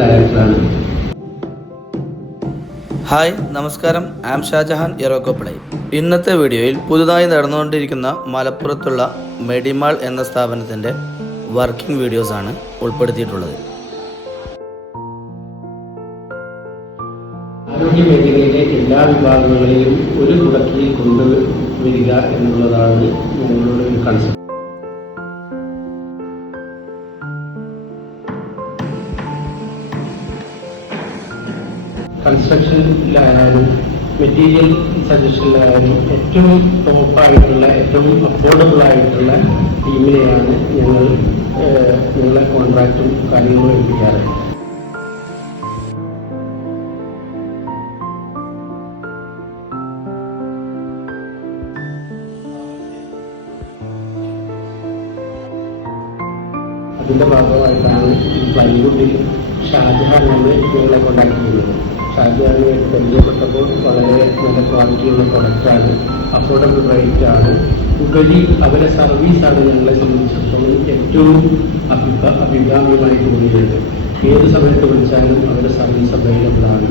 ഡയറക്ടറാണ്. ഹായ്, നമസ്കാരം. ആം ഷാജഹാൻ ഇറോക്കോപ്പിളൈ. ഇന്നത്തെ വീഡിയോയിൽ പുതുതായി നടന്നുകൊണ്ടിരിക്കുന്ന മലപ്പുറത്തുള്ള മെഡിമാൾ എന്ന സ്ഥാപനത്തിൻ്റെ വർക്കിംഗ് വീഡിയോസാണ് ഉൾപ്പെടുത്തിയിട്ടുള്ളത്. ആരോഗ്യ മേഖലയിലെ എല്ലാ വിഭാഗങ്ങളെയും ഒരു കുടക്കീഴിൽ കൊണ്ടുവരിക എന്നുള്ളതാണ് ഞങ്ങളുടെ ഒരു കൺസെപ്റ്റ്. കൺസ്ട്രക്ഷനിലായാലും മെറ്റീരിയൽ സജഷനിലായാലും ഏറ്റവും ടോപ്പായിട്ടുള്ള ഏറ്റവും അഫോർഡബിൾ ആയിട്ടുള്ള ടീമിനെയാണ് ഞങ്ങളെ കോൺട്രാക്റ്റും കാര്യങ്ങളും ഏൽപ്പിക്കാറ്. അതിൻ്റെ ഭാഗമായിട്ടാണ് ഈ പ്ലൈവുഡിൽ ഷാജഹാൻ എന്ന് ഞങ്ങളെ കോൺടാക്ട് ചെയ്യുന്നത്. ഷാജഹാനുമായിട്ട് പരിചയപ്പെട്ടപ്പോൾ വളരെ നല്ല ക്വാളിറ്റിയുള്ള പ്രൊഡക്റ്റാണ്, അഫോർഡബിൾ റേറ്റാണ്, ഉപരി അവരെ സർവീസാണ് ഞങ്ങളെ സംബന്ധിച്ചിടത്തോളം ഏറ്റവും അഭികാമ്യമായി തോന്നിയത്. ഏത് സമയത്ത് വിളിച്ചാലും അവരുടെ സർവീസ് അവൈലബിൾ ആണ്.